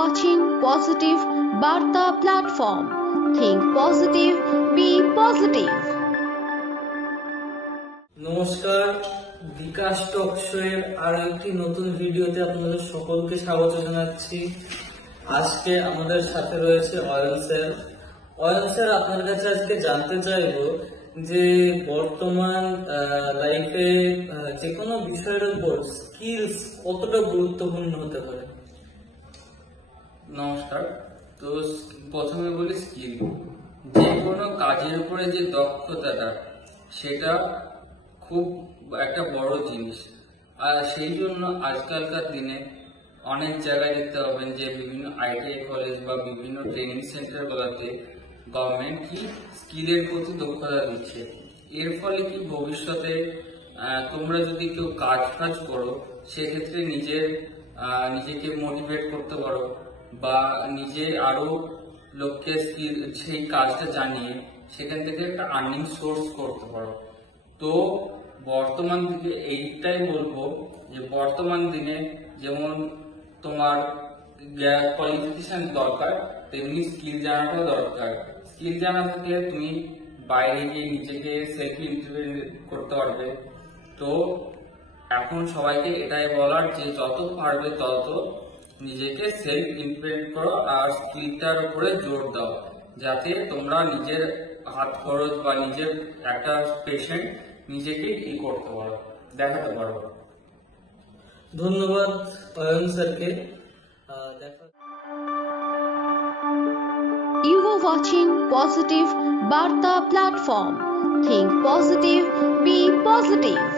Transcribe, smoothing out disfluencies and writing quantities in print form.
watching Positive Barta platform. Think positive, be positive. নমস্কার, বিকাশ talk show এর আরো একটি নতুন ভিডিওতে আপনাদের সকলকে স্বাগত জানাচ্ছি। আজকে আমাদের সাথে রয়েছে অয়ন স্যার। অয়ন স্যার, আপনার কাছে আজকে জানতে চাইবো যে বর্তমান লাইফে যে কোনো বিষয়ের উপর স্কিলস কতটা গুরুত্বপূর্ণ হতে পারে? নমস্কার। তো প্রথমে বলি স্কিল, যে কোনো কাজের উপরে যে দক্ষতাটা সেটা খুব একটা বড় জিনিস। আর সেই জন্য আজকালকার দিনে অনেক জায়গায় দেখতে পাবেন যে বিভিন্ন আইটিআই কলেজ বা বিভিন্ন ট্রেনিং সেন্টারগুলোতে গভর্নমেন্ট কি স্কিলের প্রতি দক্ষতা দিচ্ছে। এর ফলে কি ভবিষ্যতে তোমরা যদি কেউ কাজ করো সেক্ষেত্রে নিজেকে মোটিভেট করতে পারো বা নিজে আরো লোককে স্কিল সেই কাজটা জানিয়ে সেখান থেকে একটা আর্নিং সোর্স করতে পারো। তো বর্তমান দিকে এইটাই বলবো যে বর্তমান দিনে যেমন তোমার কোয়ালিফিকেশন দরকার, তেমনি স্কিল জানাটাও দরকার। স্কিল জানা থাকলে তুমি বাইরে গিয়ে নিজেকে সেলফ ইন্ডিপেন্ডেন্ট করতে পারবে। তো এখন সবাইকে এটাই বলার যে যত পারবে তত নিজেকে সেলফ ইন্ডিপেন্ডেন্ট করো আর স্কিলটার উপরে জোর দাও, যাতে তোমরা নিজের হাত খরচ বা নিজের একটা পেশেন্ট নিজেকে করতে পারো, দেখাতে পারো। ধন্যবাদ অয়ন স্যারকে। You were watching Positive Barta platform. Think positive, be positive.